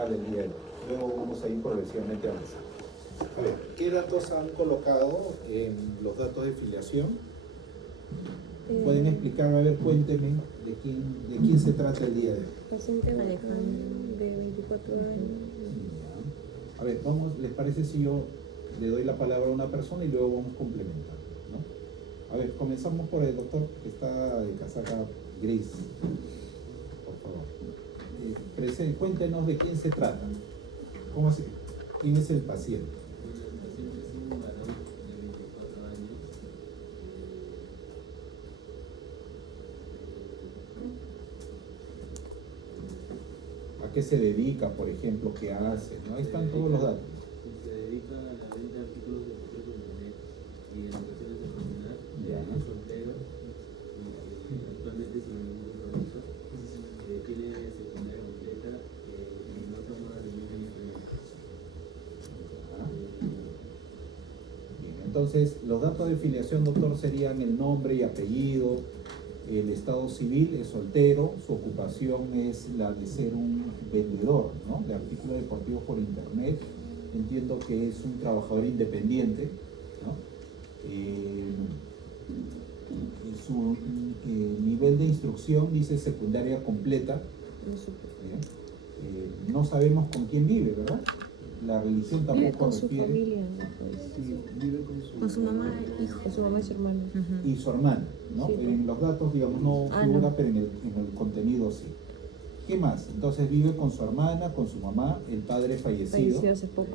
principal del día de hoy. Luego vamos a ir progresivamente avanzando. A ver, ¿qué datos han colocado en los datos de filiación? ¿Pueden explicarme? A ver, cuéntenme de quién se trata el día de hoy. Paciente Alejandro, de 24 años. A ver, vamos, ¿les parece si yo le doy la palabra a una persona y luego vamos complementando, ¿no? A ver, comenzamos por el doctor que está de casaca gris. Por favor. Cuéntenos de quién se trata. ¿Quién es el paciente? El paciente es un varón de 24 años. ¿A qué se dedica, por ejemplo? ¿Qué hace? ¿No? Ahí están todos los datos. Se dedica a la venta de artículos de internet y educación profesional. Ya. Es soltero y actualmente sin ningún compromiso. Tiene secundaria completa y no toma ningún medicamento. Bien, entonces, los datos de filiación, doctor, serían el nombre y apellido, el estado civil, es soltero, su ocupación es la de ser un vendedor, ¿no?, de artículos deportivos por internet. Entiendo que es un trabajador independiente, ¿no? Su nivel de instrucción dice secundaria completa. No sabemos con quién vive, ¿verdad? La religión tampoco Vive con su refiere. familia, ¿no? Pues, Sí, vive con su mamá, hijo, con su mamá y su hermano. y su hermana, ¿no? Sí. En los datos, digamos, no Ah, figura, no. pero en el contenido sí. ¿Qué más? Entonces vive con su hermana, con su mamá, el padre fallecido. Falleció hace poco.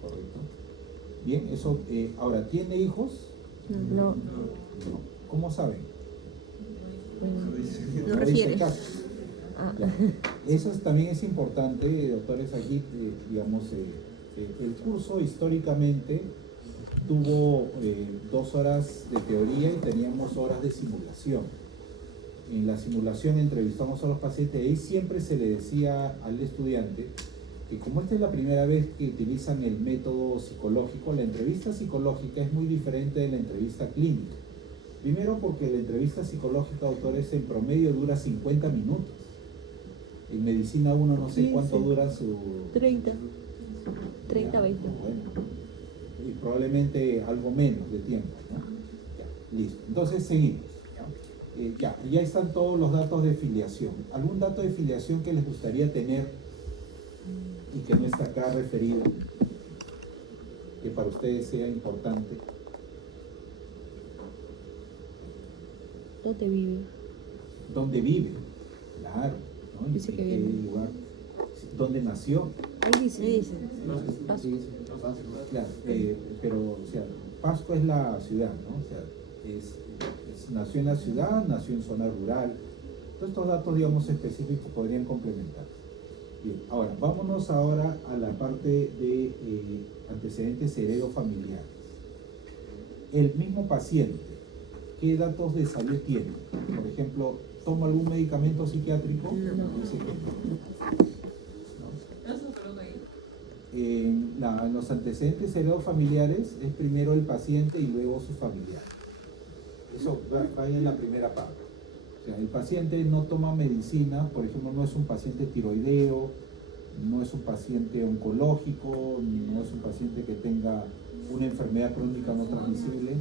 Correcto. Bien, eso, ahora, ¿tiene hijos? No, No. ¿Cómo saben? no dice refiere. caso. Ah, Ya. Eso también es importante, doctores, aquí, digamos, el curso históricamente tuvo 2 horas de teoría y teníamos horas de simulación. En la simulación entrevistamos a los pacientes y ahí siempre se le decía al estudiante que como esta es la primera vez que utilizan el método psicológico, la entrevista psicológica es muy diferente de la entrevista clínica. Primero porque la entrevista psicológica, doctores, en promedio dura 50 minutos. En medicina uno no sé 15. cuánto dura su... 30, 20. Bueno, y probablemente algo menos de tiempo, ¿no? Ya, listo. Entonces seguimos. Ya están todos los datos de filiación. ¿Algún dato de filiación que les gustaría tener y que no está acá referido, que para ustedes sea importante? ¿Dónde vive? ¿Dónde vive? Claro, ¿no? Dice que ¿En qué vive. lugar? ¿Dónde nació? Ahí dice. Paso. Sí, claro, pero, o sea, Pasco es la ciudad, ¿no? O sea, nació en la ciudad, nació en zona rural. Todos estos datos, digamos, específicos podrían complementar. Bien, ahora, vámonos ahora a la parte de antecedentes heredofamiliares. El mismo paciente, ¿qué datos de salud tiene? Por ejemplo, ¿toma algún medicamento psiquiátrico? No. Dice que no. En los antecedentes heredofamiliares es primero el paciente y luego su familiar. Eso va en la primera parte. O sea, el paciente no toma medicina, por ejemplo, no es un paciente tiroideo, no es un paciente oncológico, no es un paciente que tenga una enfermedad crónica no transmisible.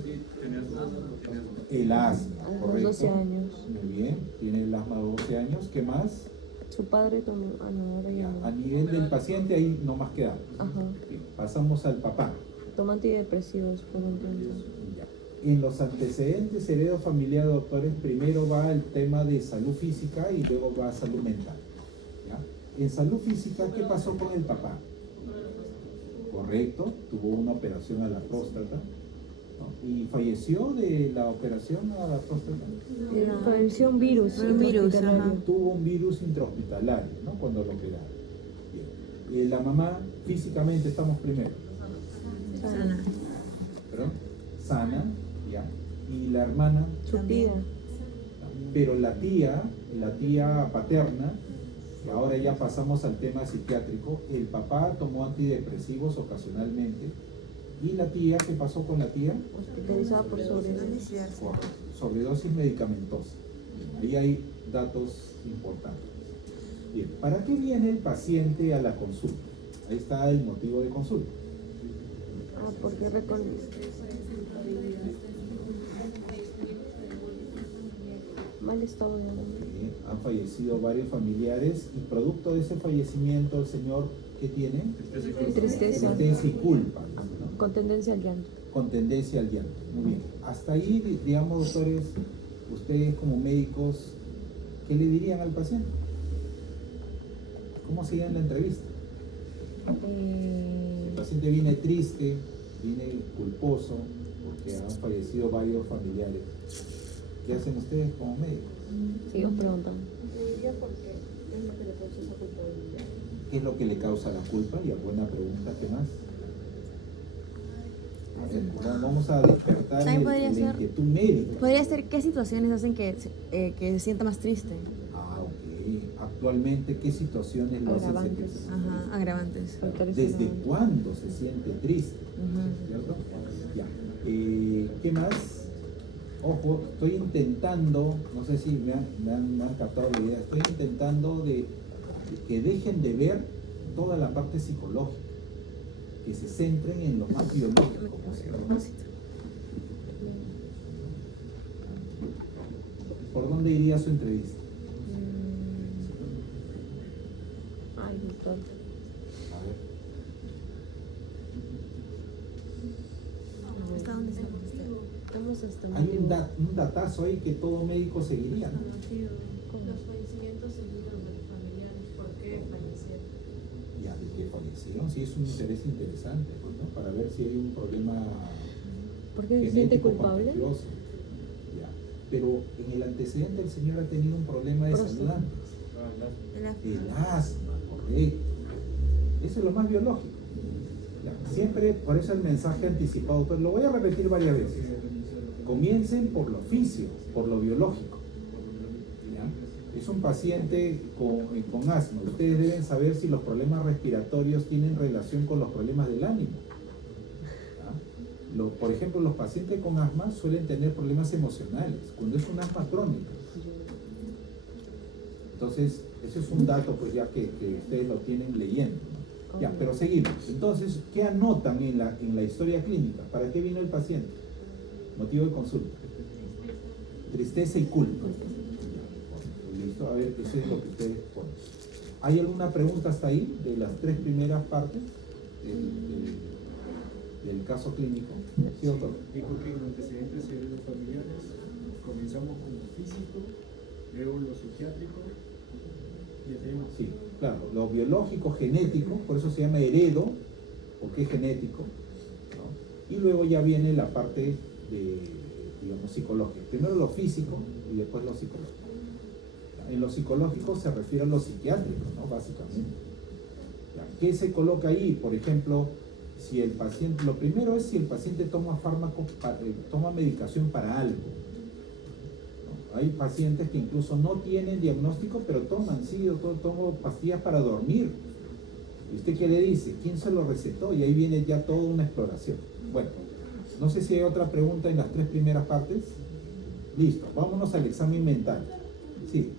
El asma, A los correcto. 12 años. Muy bien, tiene el asma a 12 años. ¿Qué más? Su padre tomó. Ah, no, ahora ya A no. nivel del paciente, ahí no más quedamos. Ajá. Bien, pasamos al papá. Toma antidepresivos, como entiendo. Ya. En los antecedentes heredofamiliares, doctores, primero va el tema de salud física y luego va salud mental. ¿Ya? En salud física, ¿qué pasó con el papá? Correcto, tuvo una operación a la próstata, ¿no? Y falleció de la operación a la próstata. Falleció un virus. Un virus, intrahospitalario. ajá. Tuvo un virus intrahospitalario, ¿no? Cuando lo operaron. Bien. La mamá, físicamente estamos primero. Sana. ¿Perdón? Sana, ¿ya? Y la hermana, Su tía. pero la tía paterna, que ahora ya pasamos al tema psiquiátrico, el papá tomó antidepresivos ocasionalmente, y la tía, ¿qué pasó con la tía? Hospitalizada por sobredosis. Sobredosis medicamentosa. Ahí hay datos importantes. Bien, ¿para qué viene el paciente a la consulta? Ahí está el motivo de consulta. Ah, porque mal estado de ánimo. Han fallecido varios familiares y producto de ese fallecimiento el señor, ¿qué tiene? Tristeza. Tristeza y culpa, ¿no? Con tendencia al llanto. Con tendencia al llanto. Muy bien. Hasta ahí, digamos, doctores, ustedes como médicos, ¿qué le dirían al paciente? ¿Cómo siguen la entrevista? El paciente viene triste, viene culposo, porque han fallecido varios familiares. ¿Qué hacen ustedes como médicos? Sigo preguntando. ¿Qué es lo que le causa la culpa? Y buena pregunta, ¿qué más? A ver, vamos a despertar También podría la ser- inquietud médica. Podría ser qué situaciones hacen que se sienta más triste. Ah, ok. Actualmente, ¿qué situaciones lo hacen sentir? Agravantes. Ajá, agravantes. Factores ¿Desde agravantes. cuándo se siente triste? Ujú. ¿Cierto? Ya. ¿Qué más? Ojo, estoy intentando, no sé si me han captado la idea, estoy intentando de que dejen de ver toda la parte psicológica, que se centren en lo más biológico posible. ¿Por dónde iría su entrevista? Ay, doctor. A ver. ¿Hasta dónde estamos? Estamos hasta Hay motivo. un datazo ahí que todo médico seguiría, ¿no? Los fallecimientos seguidos de los familiares, ¿por qué fallecieron? Ya, de que fallecieron, sí es un interés interesante, pues, ¿no? Para ver si hay un problema ¿Por qué se siente genético culpable? contagioso. Ya. Pero en el antecedente el señor ha tenido un problema de salud Próstata. antes. El asma, correcto. Eso es lo más biológico. Ya. Siempre, por eso el mensaje anticipado, pero lo voy a repetir varias veces. Comiencen por lo físico, por lo biológico. ¿Ya? Es un paciente con asma. Ustedes deben saber si los problemas respiratorios tienen relación con los problemas del ánimo. ¿Ya? Por ejemplo, los pacientes con asma suelen tener problemas emocionales, cuando es un asma crónica. Entonces, ese es un dato pues ya que ustedes lo tienen leyendo, ¿no? Ya, pero seguimos. Entonces, ¿qué anotan en la historia clínica? ¿Para qué vino el paciente? Motivo de consulta. Tristeza y culpa. Ya, listo, a ver, eso es lo que ustedes ponen. ¿Hay alguna pregunta hasta ahí de las tres primeras partes del caso clínico? ¿Sí, doctor? Dijo que en antecedentes familiares comenzamos con lo físico, luego lo psiquiátrico y el tema. Sí, claro, lo biológico, genético, por eso se llama heredo, porque es genético, ¿no? Y luego ya viene la parte de, digamos, psicológica. Primero lo físico y después lo psicológico. En lo psicológico se refiere a lo psiquiátrico, ¿no? Básicamente. ¿Ya? ¿Qué se coloca ahí? Por ejemplo, si el paciente, lo primero es si el paciente toma toma medicación para algo. ¿No? Hay pacientes que incluso no tienen diagnóstico, pero toman, sí, doctor, tomo pastillas para dormir. ¿Y usted qué le dice? ¿Quién se lo recetó? Y ahí viene ya toda una exploración. Bueno, no sé si hay otra pregunta en las tres primeras partes. Listo, vámonos al examen mental. Sí.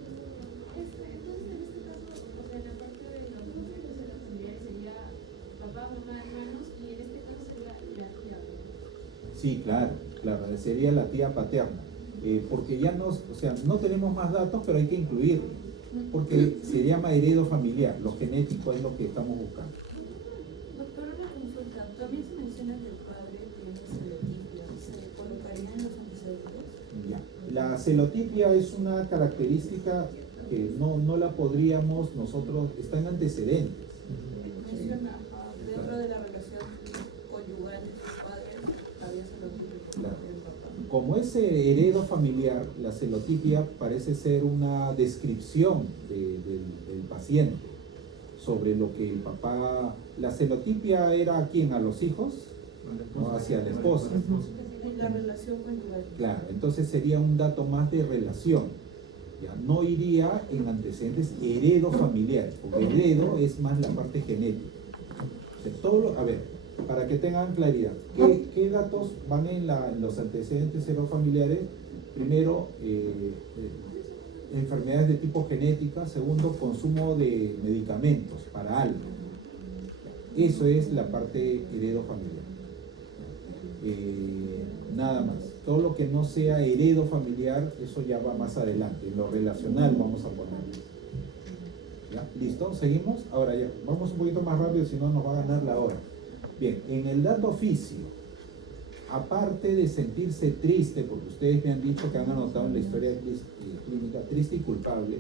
Entonces, en este caso, o sea, en la parte de los conceptos de la familia sería papá, mamá, hermanos, y en este caso sería la tía. Sí, claro, sería la tía paterna. Porque ya no tenemos más datos, pero hay que incluirlo. Porque se llama heredo familiar, lo genético es lo que estamos buscando. Doctor, una consulta. También se menciona que el padre tiene celotipia. ¿Se colocaría en los antecedentes? Ya. La celotipia es una característica que no la podríamos nosotros, está en antecedentes. Menciona dentro de la relación conyugal de sus padres había celotipia por Claro. parte del papá. Como es heredo familiar, la celotipia parece ser una descripción del paciente sobre lo que el papá... La celotipia era ¿a quién? ¿A los hijos? ¿No? Hacia la esposa. En la relación conyugal. Claro, entonces sería un dato más de relación. Ya no iría en antecedentes heredo familiar, porque heredo es más la parte genética. O sea, a ver, para que tengan claridad, ¿qué datos van en los antecedentes heredofamiliares? Primero, enfermedades de tipo genética. Segundo, consumo de medicamentos para algo. Eso es la parte heredofamiliar. Nada más. Todo lo que no sea heredofamiliar, eso ya va más adelante. En lo relacional vamos a poner. ¿Ya? ¿Listo? ¿Seguimos? Ahora ya, vamos un poquito más rápido, si no nos va a ganar la hora. Bien, en el dato físico, aparte de sentirse triste, porque ustedes me han dicho que han anotado en la historia clínica triste y culpable,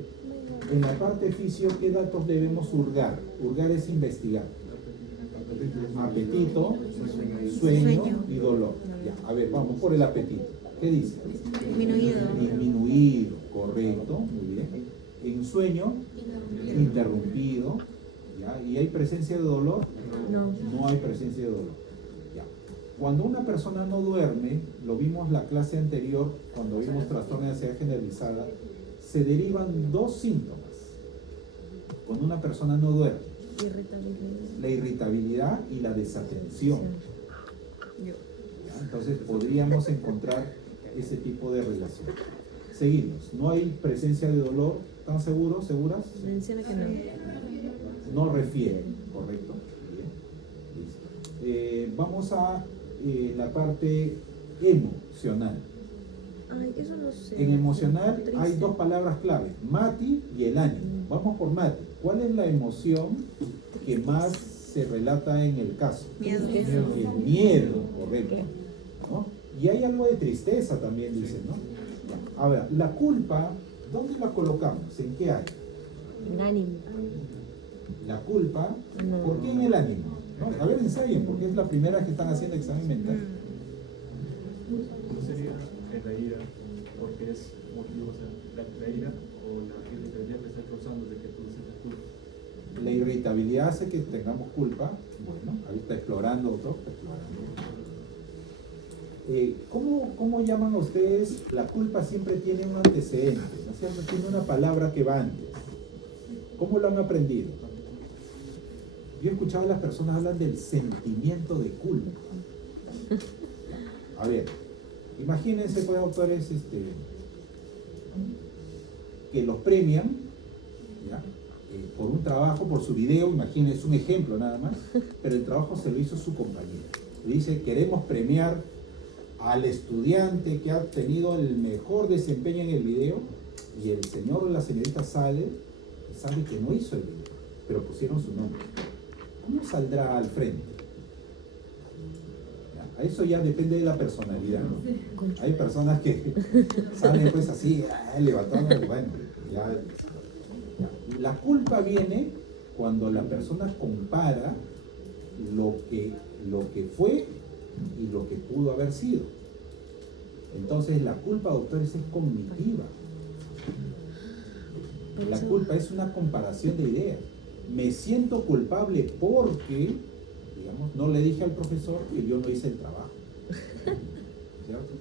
en la parte físico, ¿qué datos debemos hurgar? Hurgar es investigar. Apetito, sueño y dolor. Ya, a ver, vamos por el apetito. ¿Qué dice? Disminuido. Disminuido, correcto, muy bien. En sueño, interrumpido. ¿Ya? ¿Y hay presencia de dolor? No. No hay presencia de dolor. Ya. Cuando una persona no duerme, lo vimos la clase anterior, cuando vimos trastorno de ansiedad generalizada, se derivan dos síntomas. Cuando una persona no duerme, la irritabilidad y la desatención. ¿Ya? Entonces podríamos encontrar ese tipo de relación. Seguimos. No hay presencia de dolor. ¿Están seguros? ¿Seguras? Menciona que no. No refiere, ¿correcto? Bien. Listo. Vamos a la parte emocional. Ay, eso no sé. En emocional Triste. hay dos palabras clave, Mati y el ánimo. Vamos por Mati. ¿Cuál es la emoción que más se relata en el caso? Miedo. El miedo, correcto. ¿No? Y hay algo de tristeza también, dicen, ¿no? A ver, la culpa, ¿dónde la colocamos? ¿En qué hay? En ánimo. La culpa, No. ¿por qué en el ánimo? ¿No? A ver, ensayen, porque es la primera que están haciendo examen mental. No sería en la ira, porque es motivo, o sea, la ira o la irritabilidad que está causando de que tú sientas culpa. La irritabilidad hace que tengamos culpa. Bueno, ahí está explorando otro. ¿Cómo llaman ustedes? La culpa siempre tiene un antecedente, ¿no es cierto? Tiene una palabra que va antes. ¿Cómo lo han aprendido? Yo he escuchado a las personas hablar del sentimiento de culpa. A ver, imagínense, pues, autores, que los premian, ¿ya? Por un trabajo, por su video, imagínense un ejemplo nada más, pero el trabajo se lo hizo su compañero. Le dice, queremos premiar al estudiante que ha tenido el mejor desempeño en el video, y el señor o la señorita sabe que no hizo el video, pero pusieron su nombre. ¿Cómo saldrá al frente? Ya, eso ya depende de la personalidad, ¿no? Hay personas que salen pues así, levantando, bueno, ya. La culpa viene cuando la persona compara lo que fue y lo que pudo haber sido. Entonces la culpa, doctores, es cognitiva. La culpa es una comparación de ideas. Me siento culpable porque, digamos, no le dije al profesor que yo no hice el trabajo. ¿Cierto?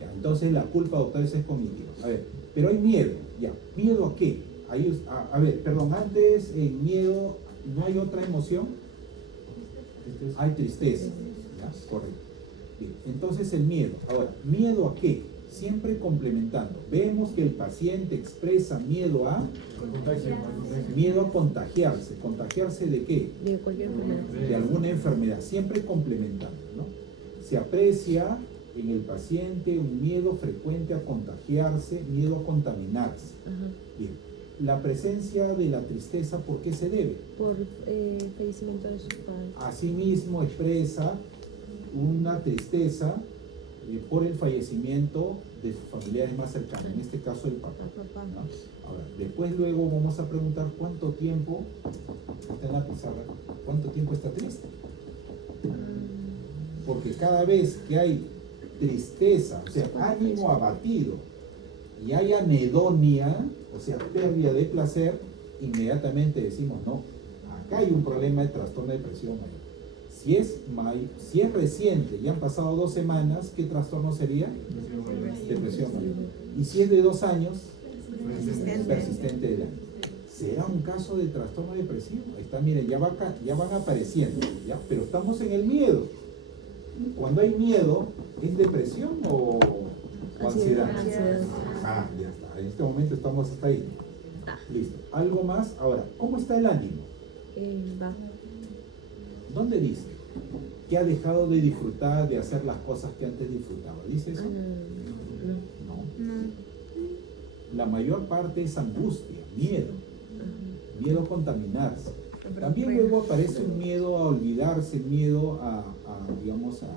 Ya, entonces la culpa, doctores, es cognitiva. A ver, pero hay miedo. Ya, ¿miedo a qué? Ahí, a ver, perdón, antes en miedo, ¿no hay otra emoción? Hay tristeza. ¿Ya? Correcto. Bien, entonces el miedo. Ahora, ¿miedo a qué? Siempre complementando. Vemos que el paciente expresa miedo a contagiarse. ¿Contagiarse de qué? De cualquier enfermedad. De alguna enfermedad. Siempre complementando, ¿no? Se aprecia en el paciente un miedo frecuente a contagiarse, miedo a contaminarse. Ajá. Bien. La presencia de la tristeza, ¿por qué se debe? Por fallecimiento de sus padres. Asimismo expresa una tristeza por el fallecimiento de sus familiares más cercanos, en este caso el papá. ¿No? Ahora, después luego vamos a preguntar cuánto tiempo, está en la pizarra, cuánto tiempo está triste. Porque cada vez que hay tristeza, o sea, ánimo abatido, y hay anedonia, o sea, pérdida de placer, inmediatamente decimos, no, acá hay un problema de trastorno de depresión mayor. Si es reciente y han pasado 2 semanas, ¿qué trastorno sería? Depresión mayor. Y si es de 2 años, persistente del año. ¿Será un caso de trastorno depresivo? Ahí está, miren, ya van apareciendo, ¿ya? Pero estamos en el miedo. Cuando hay miedo, ¿es depresión o ansiedad? Ansiedad. Ah, ya está, en este momento estamos hasta ahí. Listo. ¿Algo más? Ahora, ¿cómo está el ánimo? Va. ¿Dónde dice? Que ha dejado de disfrutar, de hacer las cosas que antes disfrutaba. ¿Dice eso? No. No. La mayor parte es angustia, miedo. Miedo a contaminarse. También luego aparece un miedo a olvidarse, miedo digamos, a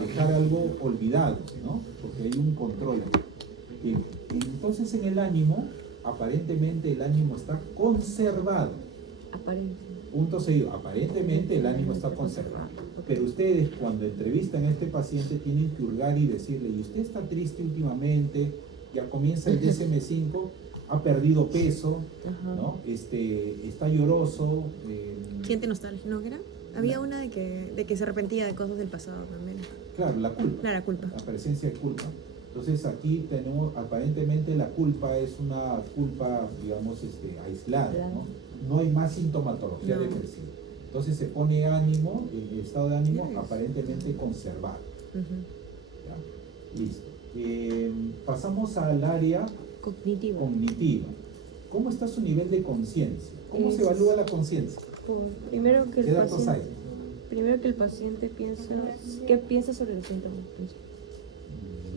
dejar algo olvidado, ¿no? Porque hay un control. Bien. Entonces en el ánimo, aparentemente el ánimo está conservado. Aparente. Punto seguido, aparentemente el ánimo está conservado. Pero ustedes cuando entrevistan a este paciente tienen que hurgar y decirle, ¿y usted está triste últimamente? Ya comienza el DSM-5, ha perdido peso, Ajá. ¿no? Está lloroso. Siente nostalgia, ¿no? ¿Qué era? Había una de que se arrepentía de cosas del pasado también. Claro, la culpa. Clara culpa. La presencia de culpa. Entonces aquí tenemos, aparentemente la culpa es una culpa, digamos, aislada, ¿no? No hay más sintomatología No. depresiva. Entonces se pone ánimo, el estado de ánimo Yes. aparentemente conservado. Ujú. ¿Ya? Listo. Pasamos al área Cognitivo. cognitiva. ¿Cómo está su nivel de conciencia? ¿Cómo se evalúa la conciencia? Primero que ¿Qué el datos hay? paciente, primero que el paciente piensa, ¿qué piensa sobre el síntoma?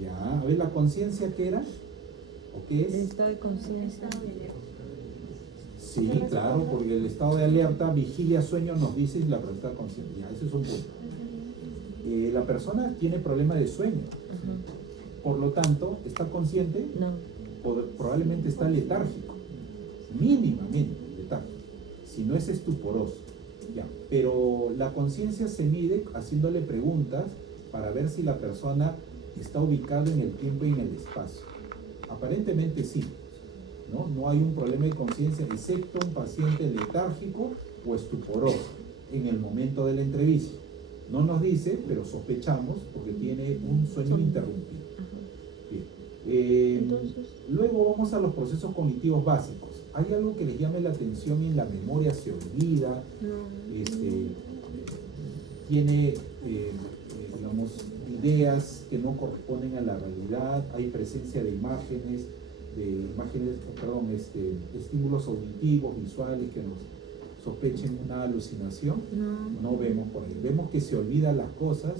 Ya, a ver, ¿la conciencia qué era? ¿O qué El es? estado de conciencia. Sí, claro, porque el estado de alerta, vigilia, sueño nos dice la pregunta consciente. Ya, ese es un punto. La persona tiene problema de sueño, Ajá. por lo tanto, ¿está consciente? No. Probablemente está letárgico, mínimamente letárgico, si no es estuporoso. Ya. Pero la conciencia se mide haciéndole preguntas para ver si la persona está ubicada en el tiempo y en el espacio. Aparentemente sí. No hay un problema de conciencia, excepto un paciente letárgico o estuporoso en el momento de la entrevista. No nos dice, pero sospechamos porque tiene un sueño interrumpido. Bien. Entonces, Luego vamos a los procesos cognitivos básicos. ¿Hay algo que les llame la atención en la memoria? ¿Se olvida? Tiene, digamos, ideas que no corresponden a la realidad. Hay presencia de estímulos auditivos, visuales que nos sospechen una alucinación. No vemos por ahí. Vemos que se olvidan las cosas,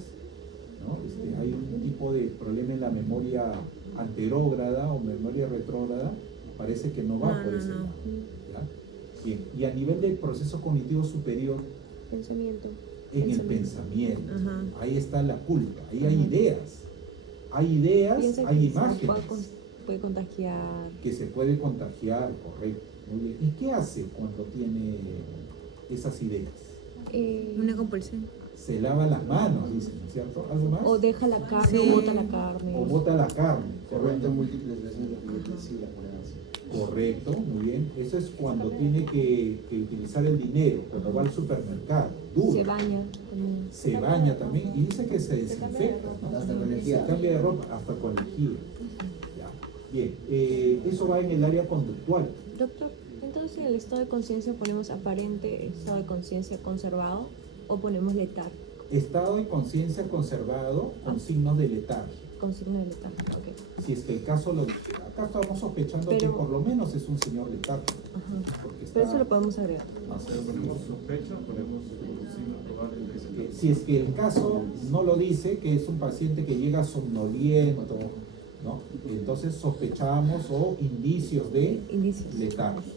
¿no? Hay un tipo de problema en la memoria anterógrada o memoria retrógrada. Parece que no va por ese lado. ¿Ya? Bien. Y a nivel del proceso cognitivo superior, pensamiento. en el pensamiento. Ajá. Ahí está la culpa. Ahí hay ideas. Hay ideas, Piensa que hay se imágenes puede contagiar. que se puede contagiar, correcto. Muy bien. ¿Y qué hace cuando tiene esas ideas? Una compulsión. Se lava las manos, dicen, ¿no es cierto? ¿Algo más? O deja la carne, Sí. o bota la carne. O bota la carne, Se correcto. cuenta múltiples veces lo que yo sí la ponen así. Correcto, muy bien. Eso es cuando tiene que utilizar el dinero, cuando va al supermercado. Duro. Se baña también. Se baña también y dice que se desinfecta, ¿no? Hasta con Se lejía. cambia de ropa, hasta con lejía. Ya. Bien, eso va en el área conductual. Doctor, entonces en el estado de conciencia ponemos aparente estado de conciencia conservado o ponemos letárgico, Estado de conciencia conservado con signos de letargia. con signo de letargia. Ok. Si es que el caso lo dice. Acá estamos sospechando que Pero- por lo menos es un señor letárgico. Ajá. Porque está, Pero eso lo podemos agregar. Pero ponemos sospecha, ponemos un signo probable de ese si es que el caso no lo dice, que es un paciente que llega somnoliento, ¿no? Entonces sospechamos o indicios de Indicios. letargia.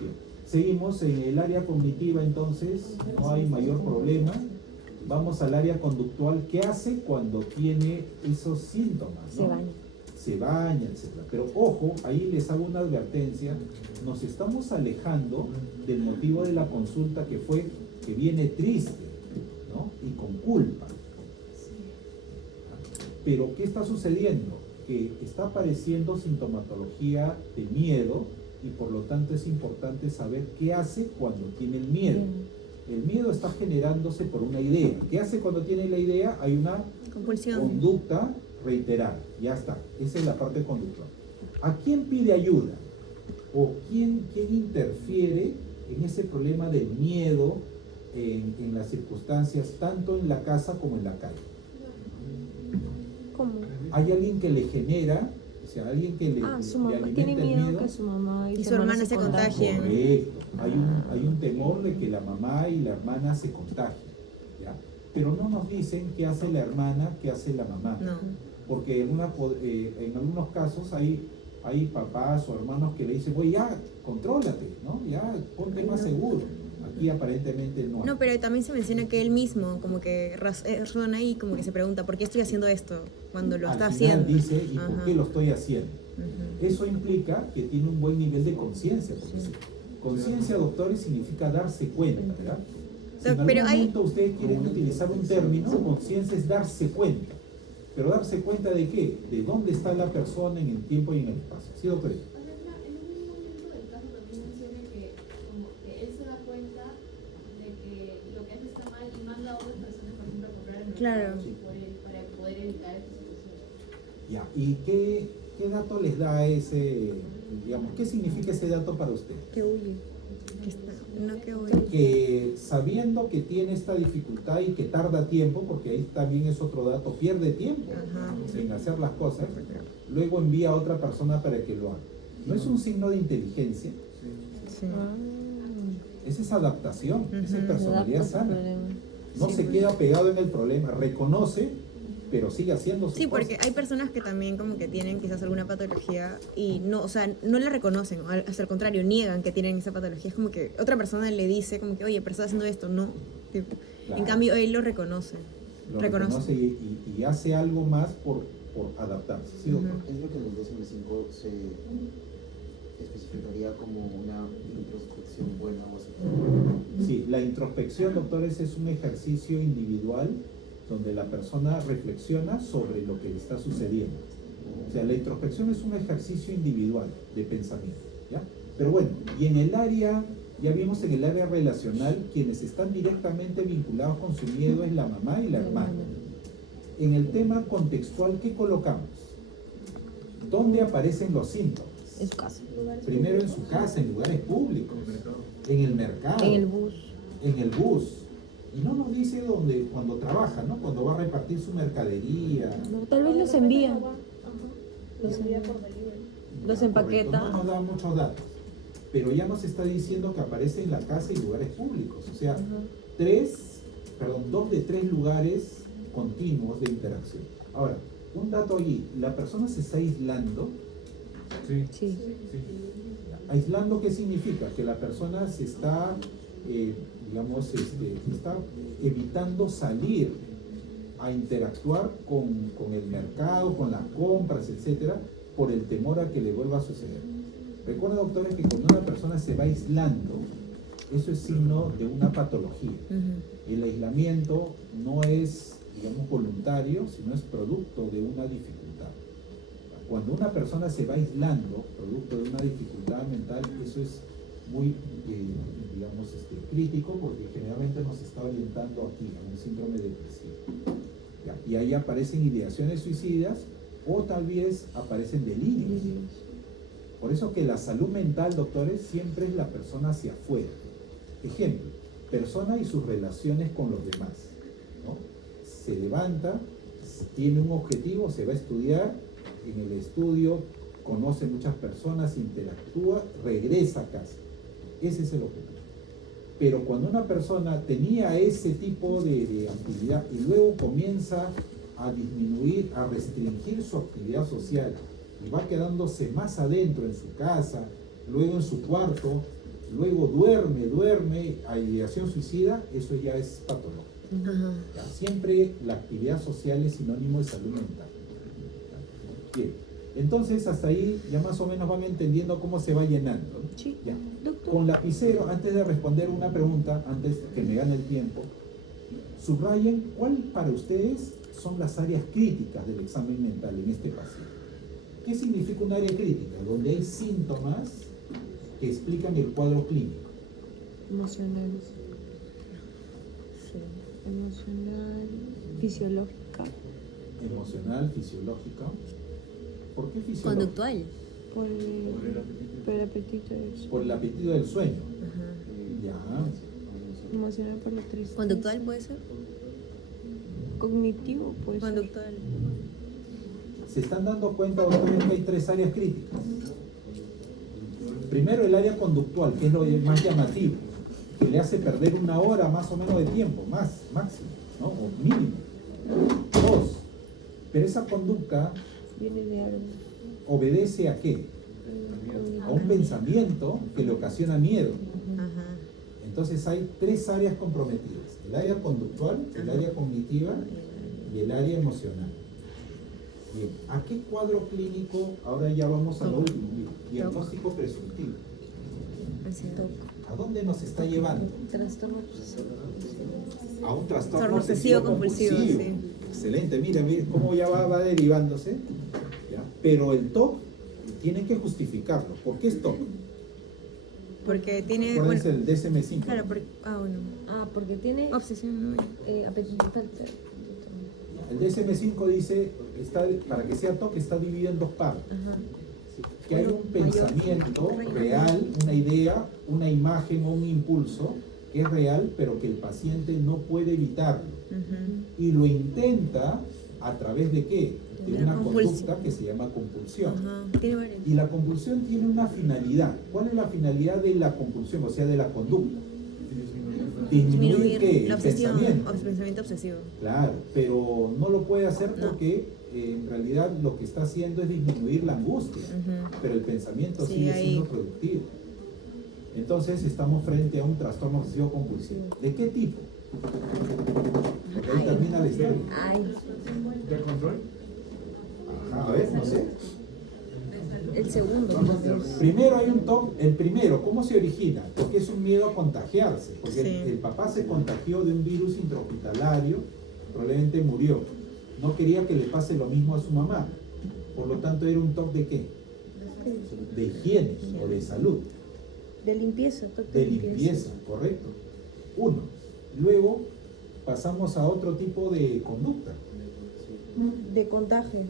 Bien. Seguimos en el área cognitiva, entonces no hay mayor problema. Vamos al área conductual. ¿Qué hace cuando tiene esos síntomas? Se ¿no? baña. Se baña, etc. Pero ojo, ahí les hago una advertencia. Nos estamos alejando del motivo de la consulta, que fue que viene triste, ¿no? Y con culpa. Pero ¿qué está sucediendo? Que está apareciendo sintomatología de miedo y por lo tanto es importante saber qué hace cuando tiene el miedo. El miedo está generándose por una idea. ¿Qué hace cuando tiene la idea? Hay una Compulsión. conducta reiterada. Ya está. Esa es la parte conductual. ¿A quién pide ayuda? ¿O quién interfiere en ese problema del miedo en las circunstancias, tanto en la casa como en la calle? ¿Cómo? hay alguien que le genera, o sea, alguien que le Su le mamá alimenta tiene el miedo miedo. que su mamá Y su hermana se contagien. Correcto. Hay un temor de que la mamá y la hermana se contagien, ¿ya? Pero no nos dicen qué hace la hermana, qué hace la mamá. No. Porque en algunos casos hay papás o hermanos que le dicen, oye, ya, contrólate, ¿no? Ya, ponte más seguro. Aquí aparentemente no hay. No, pero también se menciona que él mismo como que razona y como que se pregunta, ¿por qué estoy haciendo esto cuando lo Al está final haciendo? dice, ¿y por Ajá. qué lo estoy haciendo? Ujú. Eso implica que tiene un buen nivel de conciencia. Porque conciencia, doctores, significa darse cuenta, ¿verdad? Si en algún Pero hay- momento ustedes quieren utilizar un término, conciencia es darse cuenta. Pero darse cuenta de qué? De dónde está la persona en el tiempo y en el espacio. ¿Sí, doctor? O sea, en un momento del caso también menciona que como que él se da cuenta de que lo que hace está mal y manda a otras personas, por ejemplo, a comprar el Claro. mercado por él, para poder evitar esta situación. Ya. ¿Y qué dato les da ese, digamos, qué significa ese dato para usted? Que huye. Que está, no que huye. Que sabiendo que tiene esta dificultad y que tarda tiempo, porque ahí también es otro dato, pierde tiempo Ajá. en hacer las cosas, luego envía a otra persona para que lo haga. ¿No es un signo de inteligencia? Sí. Esa es adaptación, esa es Ujú. personalidad sana. No Sí, se pues. queda pegado en el problema, reconoce, pero sigue haciendo su Sí, cosa. porque hay personas que también como que tienen quizás alguna patología y no, o sea, no la reconocen, hasta el contrario, niegan que tienen esa patología. Es como que otra persona le dice como que, oye, pero estás haciendo esto, no. Tipo, Claro. En cambio, él lo reconoce. Lo reconoce y hace algo más por adaptarse. ¿Sí, doctor? Ujú. Es lo que en el DSM-5 se especificaría como una introspección buena o aceptable. Sí, la introspección, doctores, es un ejercicio individual donde la persona reflexiona sobre lo que le está sucediendo. O sea, la introspección es un ejercicio individual de pensamiento, ¿ya? Pero bueno, y en el área, ya vimos en el área relacional, quienes están directamente vinculados con su miedo es la mamá y la hermana. En el tema contextual, ¿qué colocamos? ¿Dónde aparecen los síntomas? En su casa. Primero en su casa, en lugares públicos, Con el mercado. en el mercado, En el bus. en el bus. Y no nos dice dónde, cuando trabaja, ¿no? Cuando va a repartir su mercadería. No, tal vez los envía. Los envía por delivery. Los Correcto, empaqueta. no nos da muchos datos. Pero ya nos está diciendo que aparece en la casa y lugares públicos. O sea, dos de tres lugares continuos de interacción. Ahora, un dato allí, la persona se está aislando. Sí. Sí. ¿Aislando qué significa? Que la persona se está, está evitando salir a interactuar con el mercado, con las compras, etcétera, por el temor a que le vuelva a suceder. Recuerden, doctores, que cuando una persona se va aislando, eso es signo de una patología. Ujú. El aislamiento no es, digamos, voluntario, sino es producto de una dificultad. Cuando una persona se va aislando, producto de una dificultad mental, eso es muy, crítico, porque generalmente nos está orientando aquí a un síndrome depresivo. ¿Ya? Y ahí aparecen ideaciones suicidas o tal vez aparecen delirios. Por eso que la salud mental, doctores, siempre es la persona hacia afuera. Ejemplo, persona y sus relaciones con los demás, ¿no? Se levanta, tiene un objetivo, se va a estudiar, en el estudio conoce muchas personas, interactúa, regresa a casa. Ese es el objetivo. Pero cuando una persona tenía ese tipo de actividad y luego comienza a disminuir, a restringir su actividad social y va quedándose más adentro en su casa, luego en su cuarto, luego duerme, a ideación suicida, eso ya es patológico. Ajá. ¿Ya? Siempre la actividad social es sinónimo de salud mental. ¿Ya? Bien, entonces hasta ahí ya más o menos van entendiendo cómo se va llenando, ¿no? Sí. Ya. Doctor. Con lapicero, antes de responder una pregunta, antes que me gane el tiempo, subrayen cuál para ustedes son las áreas críticas del examen mental en este paciente. ¿Qué significa un área crítica? Donde hay síntomas que explican el cuadro clínico. Emocionales. Sí. Emocional. Fisiológica. Emocional, fisiológica. ¿Por qué fisiológica? Conductual. Por Por el el, apetito. por el apetito. Por el apetito del sueño. Ajá. Ya. Emocional por la tristeza. Conductual puede ser. Cognitivo, pues. Conductual. se están dando cuenta doctores que hay 3 áreas críticas. Primero, el área conductual, que es lo más llamativo, que le hace perder 1 hora más o menos de tiempo, máximo, ¿no? O mínimo. 2, pero esa conducta Viene de algo. obedece ¿a qué? A un pensamiento que le ocasiona miedo. Ajá. Entonces hay 3 áreas comprometidas: el área conductual, el área cognitiva y el área emocional. Bien, ¿a qué cuadro clínico? Ahora ya vamos a lo último, diagnóstico presuntivo. Así es. ¿A dónde nos está llevando? Trastorno obsesivo. A un trastorno Trastorno obsesivo compulsivo, sí. Excelente, mira cómo ya va derivándose. ¿Ya? Pero el TOC tienen que justificarlo. ¿Por qué es TOC? Porque tiene. Acuérdense Bueno, del DSM-5. claro, porque. Bueno. Ah, porque tiene Obsesión, ¿no? apetito. El DSM-5 dice, para que sea TOC está dividido en 2 partes. Ajá. Que hay un pensamiento real, una idea, una imagen o un impulso que es real, pero que el paciente no puede evitarlo. Ujú. Y lo intenta a través de ¿qué? De De una compulsión. conducta que se llama compulsión. Ajá. Tiene varios. Y la compulsión tiene una finalidad. ¿Cuál es la finalidad de la compulsión, o sea, de la conducta? Disminuir ¿qué? la El obsesión, pensamiento. pensamiento obsesivo. Claro, pero no lo puede hacer No. porque en realidad lo que está haciendo es disminuir la angustia, Ujú. pero el pensamiento Sí, sigue ahí. siendo productivo. Entonces estamos frente a un trastorno obsesivo compulsivo. ¿De qué tipo? Porque ahí Ay. termina la historia. Ay, ¿De control? Ajá, a ver, no sé. el segundo. Primero hay un TOC, el primero, ¿cómo se origina? Porque es un miedo a contagiarse, porque Sí. el papá se contagió de un virus intrahospitalario, probablemente murió. No quería que le pase lo mismo a su mamá, por lo tanto era un TOC de ¿qué? De higiene o de salud, De limpieza. de limpieza, correcto. 1. Luego pasamos a otro tipo de conducta, De contagio.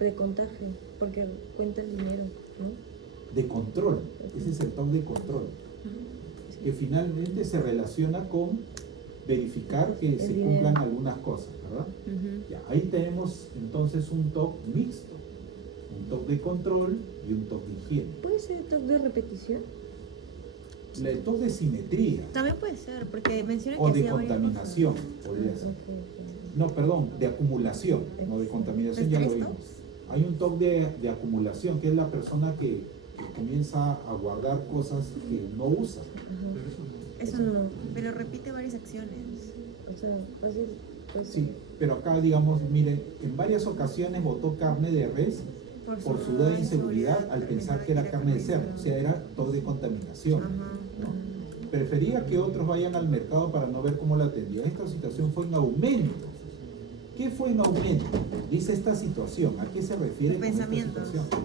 De contagio. Porque cuenta el dinero, ¿no? de control. Ese es el TOC de control, que finalmente se relaciona con verificar que se dinero. cumplan algunas cosas, ¿verdad? Ujú. Ya, ahí tenemos entonces un TOC mixto, un TOC de control y un TOC de higiene. ¿Puede ser TOC de repetición? El TOC de simetría También puede ser, porque menciona que o de hacía varias contaminación, podría ser. No, perdón, de acumulación, no de contaminación, ya lo ¿Tres vimos. TOCs? Hay un TOC de acumulación, que es la persona que comienza a guardar cosas que no usa. Eso no, pero repite varias acciones. O sea, fácil. Pues, Sí, pero acá digamos, miren, en varias ocasiones botó carne de res por su duda de inseguridad al pensar que era carne de cerdo, o sea, era TOC de contaminación. Ajá. ¿no? Prefería que otros vayan al mercado para no ver cómo la atendía. Esta situación fue en aumento. ¿Qué fue en aumento? Dice esta situación. ¿A qué se refiere con esta Pensamientos. situación?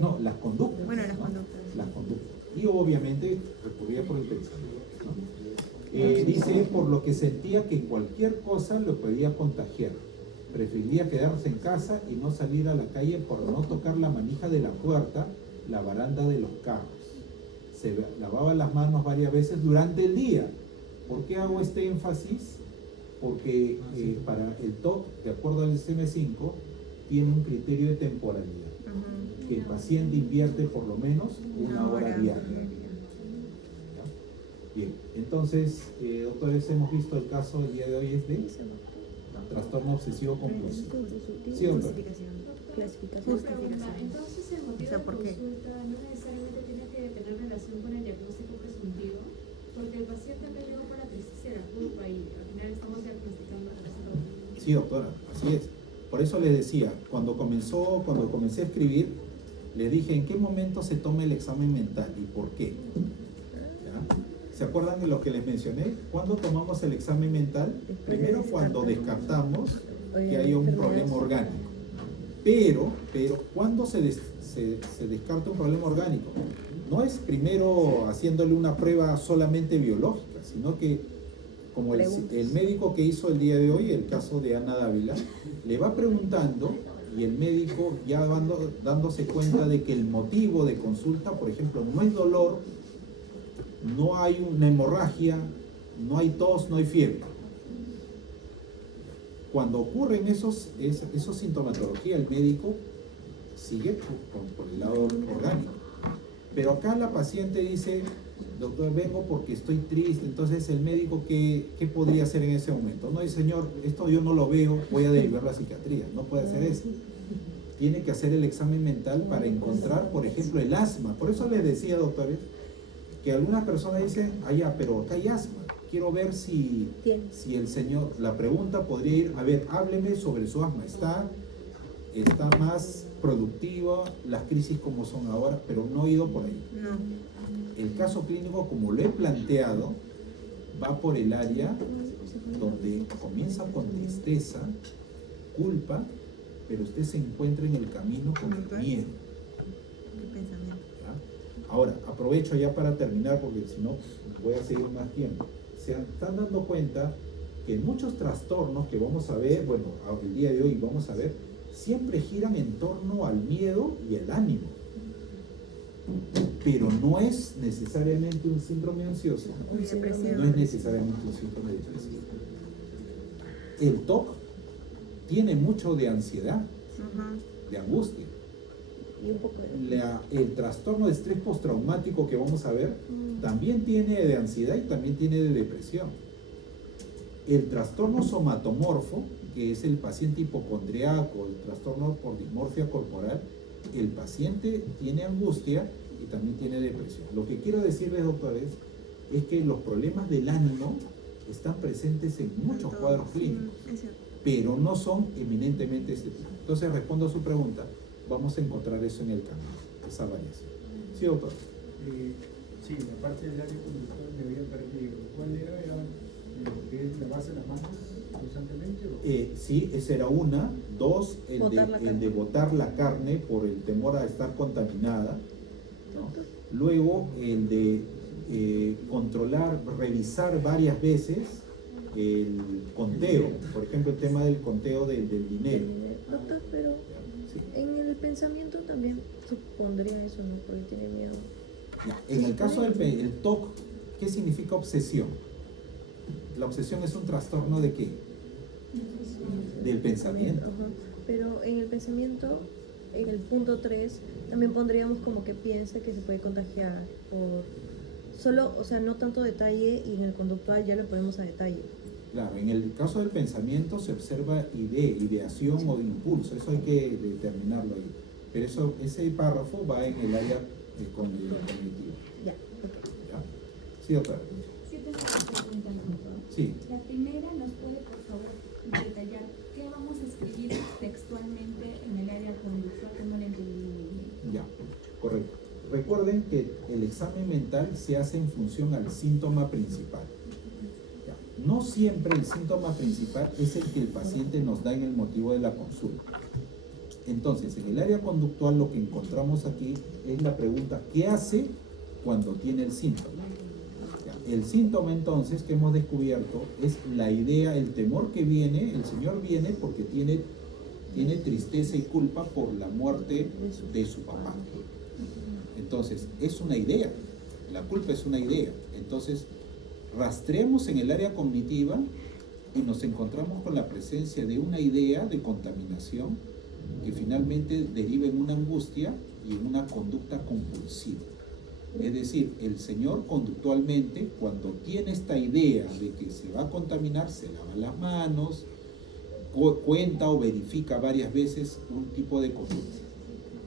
No, las conductas. Bueno, las ¿no? conductas. Las conductas. Y obviamente recurría por el pensamiento. ¿no? Dice, por lo que sentía que cualquier cosa lo podía contagiar. Prefería quedarse en casa y no salir a la calle por no tocar la manija de la puerta, la baranda de los carros. Se lavaba las manos varias veces durante el día. ¿Por qué hago este énfasis? Porque para el TOC, de acuerdo al DSM-5, tiene un criterio de temporalidad, Ujú. que el paciente invierte por lo menos una hora diaria. ¿Ya? Bien, entonces, doctores, hemos visto el caso del día de hoy es de trastorno obsesivo compulsivo. Sí, doctor. Justificación. Clasificación. Una pregunta, entonces el motivo O sea, de ¿por qué? consulta no necesariamente tiene que tener relación con el diagnóstico presuntivo, porque el paciente acá llegó por la tristeza y la culpa y al final estamos diagnosticando trastorno. Sí, doctora, así es. Por eso les decía, cuando comencé a escribir, les dije en qué momento se toma el examen mental y por qué. ¿Ya? ¿Se acuerdan de lo que les mencioné? ¿Cuándo tomamos el examen mental? Primero cuando descartamos que haya un problema orgánico. Pero ¿cuándo se descarta un problema orgánico? No es primero haciéndole una prueba solamente biológica, sino que como el médico que hizo el día de hoy, el caso de Ana Dávila, le va preguntando y el médico ya dándose cuenta de que el motivo de consulta, por ejemplo, no es dolor, no hay una hemorragia, no hay tos, no hay fiebre. Cuando ocurren esa sintomatología, el médico sigue por el lado orgánico. Pero acá la paciente dice, doctor, vengo porque estoy triste. Entonces el médico, ¿qué podría hacer en ese momento? No, dice, señor, esto yo no lo veo, voy a derivar a la psiquiatría. No puede hacer eso. Tiene que hacer el examen mental para encontrar, por ejemplo, el asma. Por eso les decía, doctores, que algunas personas dicen, pero acá hay asma. Quiero ver si el señor, la pregunta podría ir, a ver, hábleme sobre su asma. Está más productiva, las crisis como son ahora, pero no he ido por ahí. No. El caso clínico, como lo he planteado, va por el área donde comienza con tristeza, culpa, pero usted se encuentra en el camino con el miedo. El pensamiento. ¿Ya? Ahora, aprovecho ya para terminar, porque si no voy a seguir más tiempo. Se están dando cuenta que muchos trastornos que vamos a ver, bueno, el día de hoy vamos a ver, siempre giran en torno al miedo y el ánimo. Pero no es necesariamente un síndrome ansioso, Ni depresión. no es necesariamente un síndrome depresivo. El TOC tiene mucho de ansiedad, Ajá. de angustia. Y un poco de... El trastorno de estrés postraumático que vamos a ver también tiene de ansiedad y también tiene de depresión. El trastorno somatomorfo, que es el paciente hipocondriaco, el trastorno por dismorfia corporal, el paciente tiene angustia y también tiene depresión. Lo que quiero decirles, doctores, es que los problemas del ánimo están presentes en muchos cuadros clínicos, Es cierto. pero no son eminentemente este tipo. Entonces, respondo a su pregunta, vamos a encontrar eso en el camino, esa variación. Sí, doctor. Sí, la parte del área conductual me había perdido. ¿Cuál era? ¿Era lo que es la base de las manos constantemente? Sí, esa era una. Dos, Botar la el carne. de botar la carne por el temor a estar contaminada, ¿no? Luego, el de controlar, revisar varias veces el conteo. Por ejemplo, el tema del conteo del dinero. Doctor, pero Sí. en el pensamiento también supondría eso, ¿no? Porque tiene miedo. Ya, en el caso del el TOC, ¿qué significa obsesión? La obsesión es un trastorno de ¿qué? Del pensamiento. Ajá. Pero en el pensamiento, en el punto 3, también pondríamos como que piense que se puede contagiar por solo, o sea, no tanto detalle, y en el conductual ya lo ponemos a detalle. Claro, en el caso del pensamiento se observa ideación o impulso, eso hay que determinarlo ahí. Pero ese párrafo va en el área cognitivo. Ya, ok. ¿Ya? Sí, doctora. Sí, tengo dos preguntas, doctor. Sí. La primera, ¿nos puede por favor detallar qué vamos a escribir textualmente en el área conductual? Que no le entendí muy bien. Ya, correcto. Recuerden que el examen mental se hace en función al síntoma principal. Ya. No siempre el síntoma principal es el que el paciente nos da en el motivo de la consulta. Entonces, en el área conductual lo que encontramos aquí es la pregunta, ¿qué hace cuando tiene el síntoma? Ya. El síntoma entonces que hemos descubierto es la idea, el temor que viene, el señor viene porque tiene tristeza y culpa por la muerte de su papá. Entonces, es una idea, la culpa es una idea. Entonces, rastreamos en el área cognitiva y nos encontramos con la presencia de una idea de contaminación que finalmente deriva en una angustia y en una conducta compulsiva. Es decir, el señor conductualmente, cuando tiene esta idea de que se va a contaminar, se lava las manos, cuenta o verifica varias veces un tipo de conducta.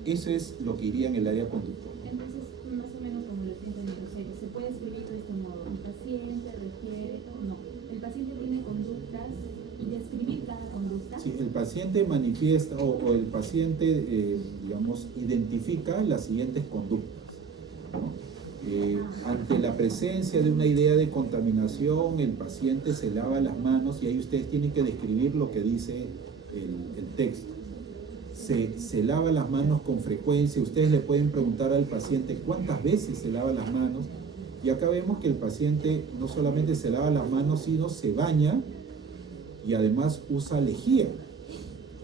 Eso es lo que iría en el área conductual. Entonces, más o menos como lo estoy entendiendo, o sea, se puede escribir de este modo: el paciente refiere, no, el paciente tiene conductas y describir cada conducta. Sí, el paciente manifiesta o el paciente, digamos, identifica las siguientes conductas, ¿no? Ante la presencia de una idea de contaminación, el paciente se lava las manos y ahí ustedes tienen que describir lo que dice el texto. Se lava las manos con frecuencia. Ustedes le pueden preguntar al paciente cuántas veces se lava las manos, y acá vemos que el paciente no solamente se lava las manos, sino se baña y además usa lejía.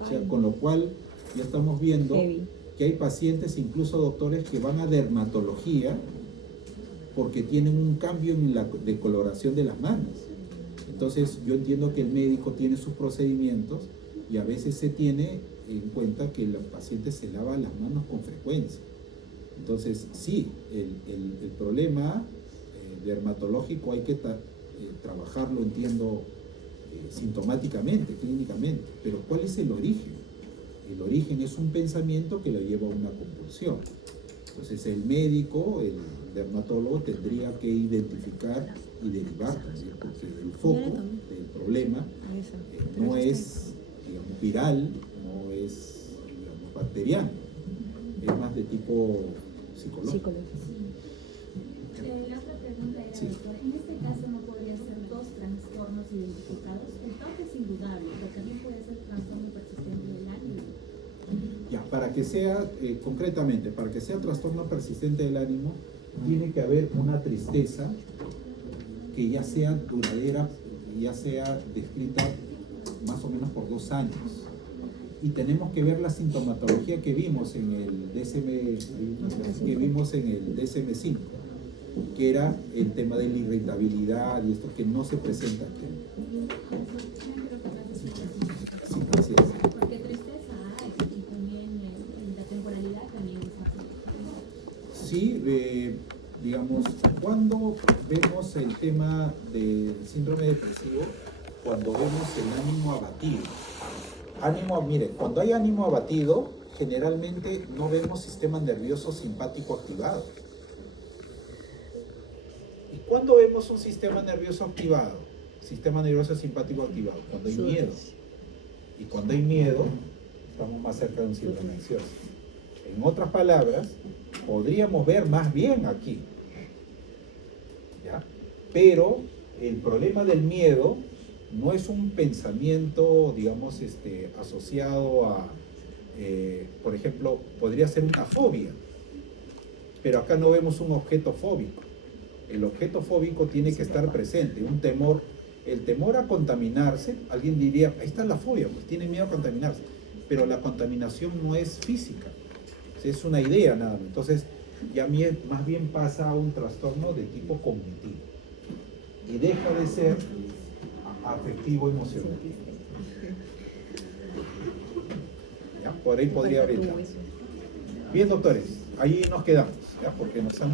O sea, con lo cual ya estamos viendo Heavy. que hay pacientes, incluso doctores, que van a dermatología porque tienen un cambio en la decoloración de las manos. Entonces yo entiendo que el médico tiene sus procedimientos y a veces se tiene en cuenta que el paciente se lava las manos con frecuencia. Entonces sí, el problema dermatológico hay que trabajarlo, entiendo, sintomáticamente, clínicamente, pero ¿cuál es el origen? El origen es un pensamiento que lo lleva a una compulsión. Entonces el médico, el dermatólogo, tendría que identificar y derivar también, porque el foco del problema no es, digamos, viral, no es, digamos, bacteriano, es más de tipo psicológico. La otra pregunta era, Sí. doctor, en este caso no podría ser dos trastornos identificados. El TOC es indudable, pero también puede ser trastorno persistente del ánimo. Ya, para que sea, concretamente, para que sea trastorno persistente del ánimo, tiene que haber una tristeza que ya sea duradera, ya sea descrita más o menos por 2 años. Y tenemos que ver la sintomatología que vimos en el DSM-5, que era el tema de la irritabilidad y esto que no se presenta aquí. Sí, así es. Porque tristeza hay y también la temporalidad también es así. Sí, digamos, cuando vemos el tema del síndrome depresivo, cuando vemos el ánimo abatido. Mire, cuando hay ánimo abatido, generalmente no vemos sistema nervioso simpático activado. ¿Y cuándo vemos un sistema nervioso activado? Sistema nervioso simpático activado, cuando hay miedo. Y cuando hay miedo, estamos más cerca de un síndrome ansioso. En otras palabras, podríamos ver más bien aquí, ¿ya? Pero el problema del miedo no es un pensamiento, digamos, asociado a, por ejemplo, podría ser una fobia, pero acá no vemos un objeto fóbico. El objeto fóbico tiene que estar presente, un temor. El temor a contaminarse, alguien diría, ahí está la fobia, pues tiene miedo a contaminarse, pero la contaminación no es física, es una idea nada más. Entonces, ya más bien pasa a un trastorno de tipo cognitivo y deja de ser afectivo emocional. ¿Ya? Por ahí podría haber. Bien, doctores, ahí nos quedamos, ¿ya? Porque nos han